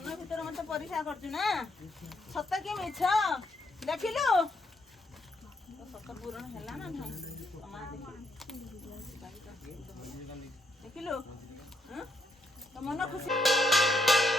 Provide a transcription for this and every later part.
मन भीतर मत परीक्षा करछु ना सत कि मिछ देखिलु तो सत पूर्ण हैला ना नहीं समा देखिलु तो मन खुशी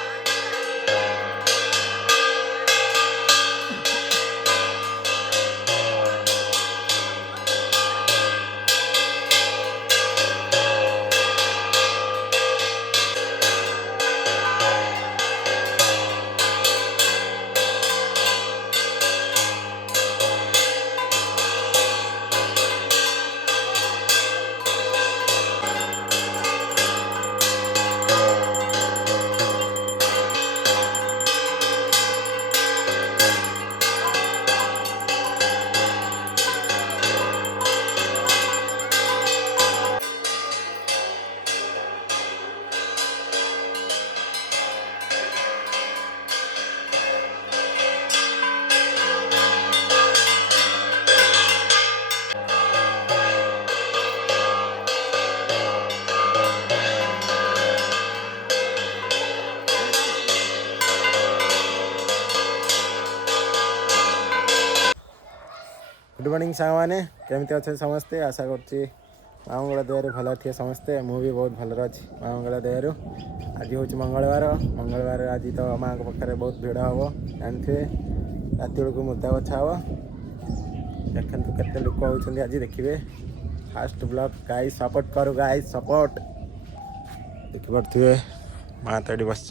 गुड मॉर्निंग सांगने केमती अच्छे समस्ते आशा कर माँ मंगल दया भल थे समस्ते मुझे बहुत भल अच्छी माँ मंगल दया आज हूँ मंगलवार मंगलवार आज तो माँ पाखे बहुत भिड़ हम जानते रात बेलू मुदा बछा हम देखते केते लोक होती आज देखिए फास्ट ब्लॉग गाइस सपोर्ट करो गाइस सपोर्ट देखिपे माँ तो ये बस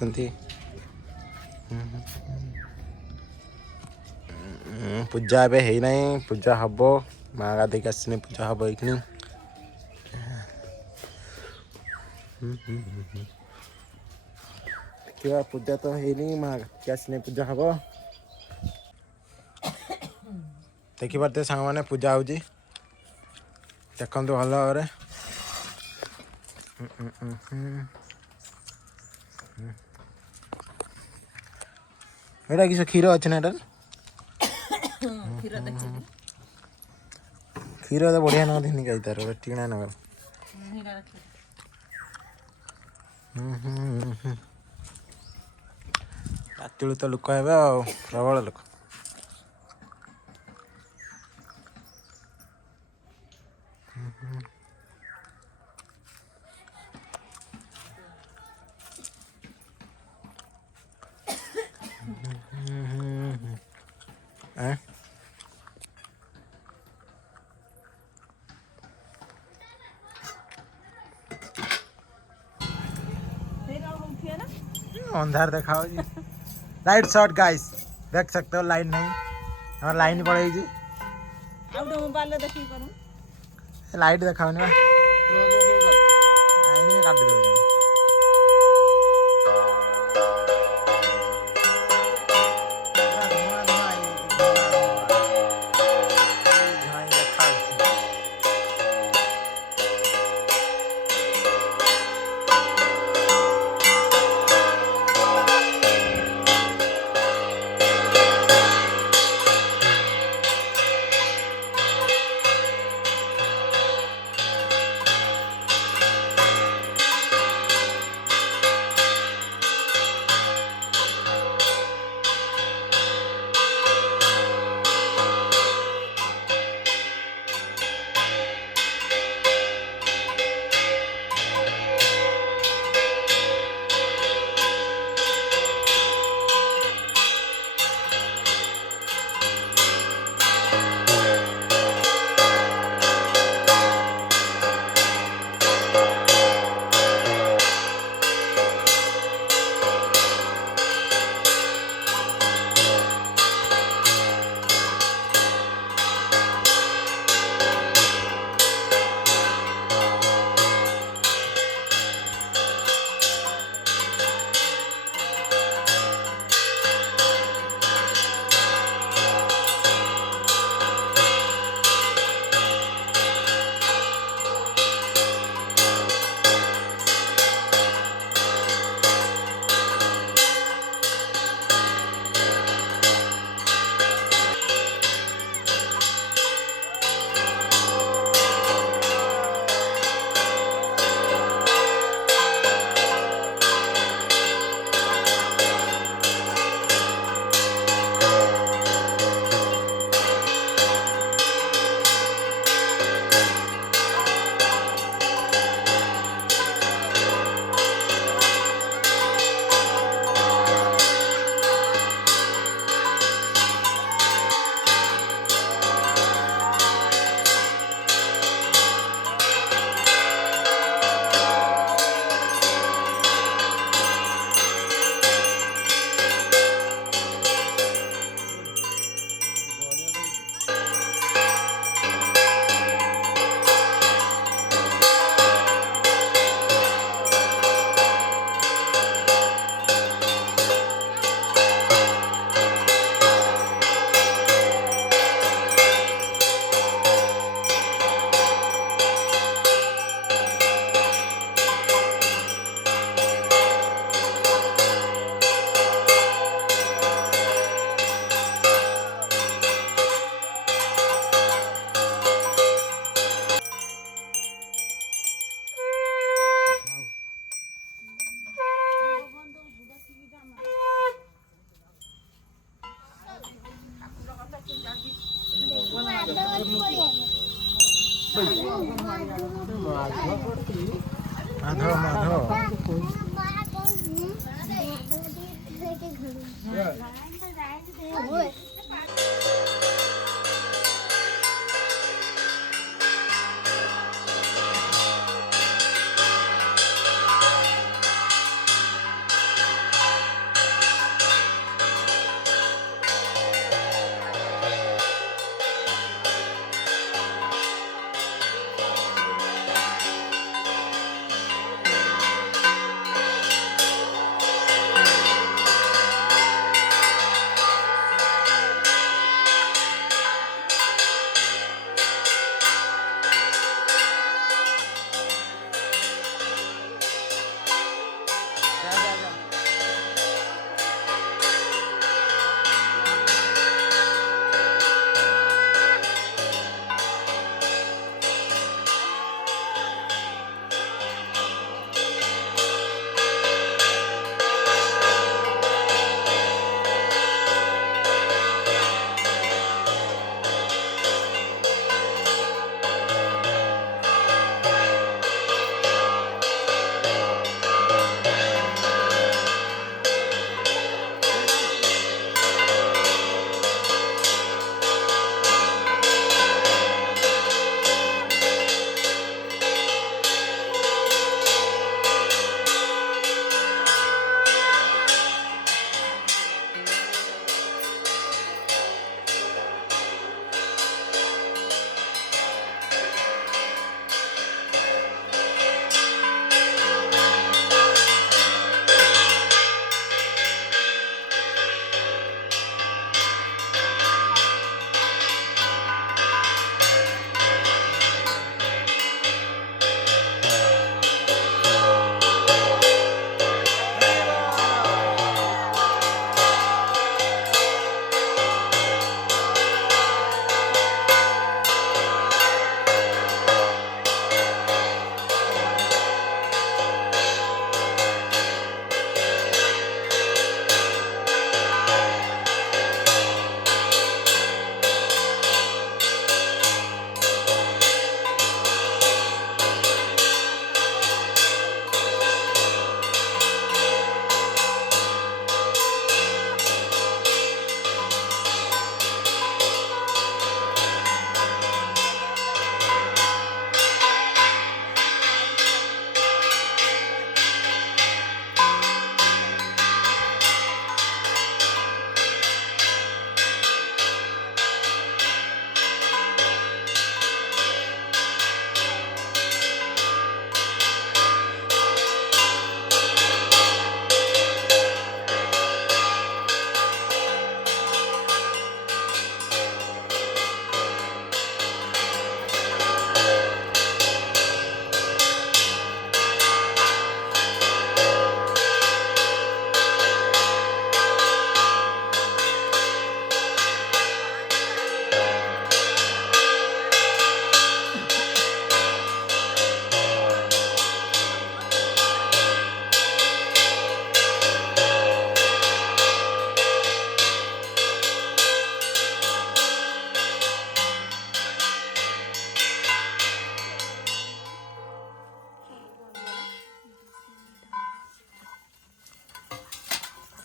पूजा ए है ना पूजा हम माँ गाधे आसने पूजा हम ये देखा पूजा तो है नहीं माँ गाधे आसने पूजा हम देखिपे सांग मैंने पूजा हो देखु भल भाव एटा किस क्षीर अच्छे ना एटा क्षीर तो बढ़िया ना थी कही तार टीणा ना रात तो लोक हे प्रबल लोक अंधार देखा लाइट शॉट गाइस देख सकते हो लाइन नहीं हमारा लाइन पड़े लाइट देखा काट दे ମାଧ ମାଧ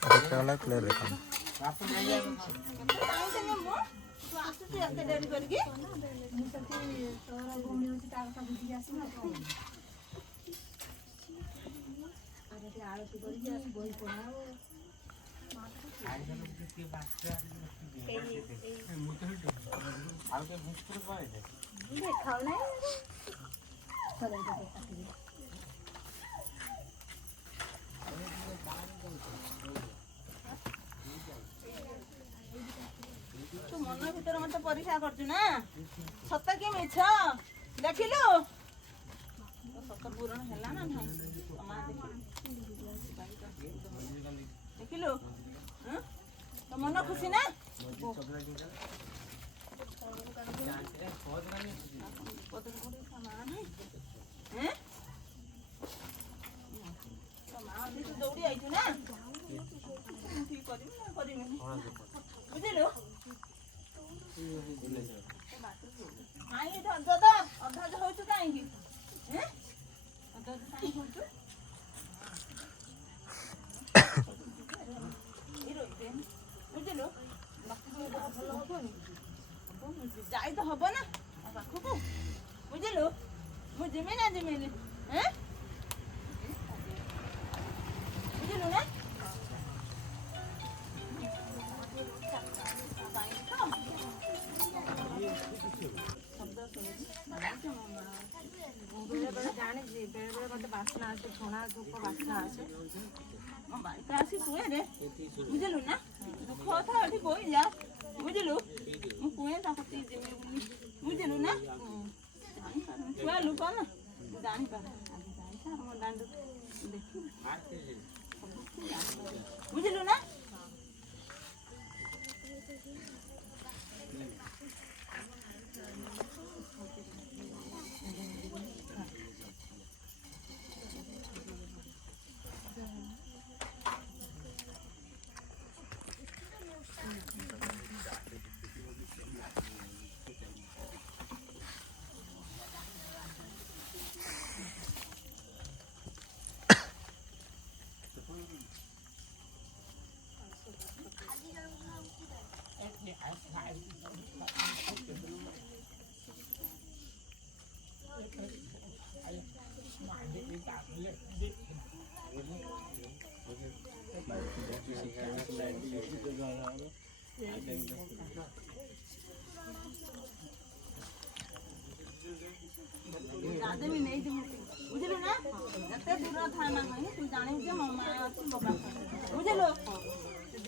देखा क्लियर देखा ଆସୁଛି ଏତେ ଡେରି କରିକି ଆଳତି କରିକି ବହି ପଢା ଦେଖାଉ ନାହିଁ ତୁ ମନ ଭିତରେ ମତେ ପରୀକ୍ଷା କରୁଛୁ ନା ସତ କି ମିଛ ଦେଖିଲୁ ସତ ପୂରଣ ହେଲା ନା ନାହିଁ ଦେଖିଲୁ ତ ମନ ଖୁସି ନା ଦୌଡ଼ି ଆଇଛୁ ନା ବୁଝିଲୁ କାହିଁକି ଅଧା ହଉଛୁ କାହିଁକି ବାସ୍ନା ଆସେ ଛଣା ଧୂପ ବାସ୍ନା ଆସେ ମୋ ବାଇକ ଆସି କୁହେ ରେ ବୁଝିଲୁ ନା ଦୁଃଖ କଥା ଏଠି ବଇ ଯା ବୁଝିଲୁ ମୁଁ କୁହେ ତା କତି ଯିବି ବୋଲି ବୁଝିଲୁ ନା ଜାଣିପାରୁନି ଛୁଆ ଲୋକ ନା ଜାଣିପାରୁ ଆଜି ଯାଇଥା ଆମ ଦାଣ୍ଡ ଦେଖିବୁ ବୁଝିଲୁ ନା ଯାଦେବି ନେଇଯିବୁ ବୁଝିଲୁ ନା ଏତେ ଦୂର ଥା ନା କାହିଁକି ତୁ ଜାଣିବୁ ଯେ ମୋ ମା ଅଛି ମୋ ବାପା ବୁଝିଲୁ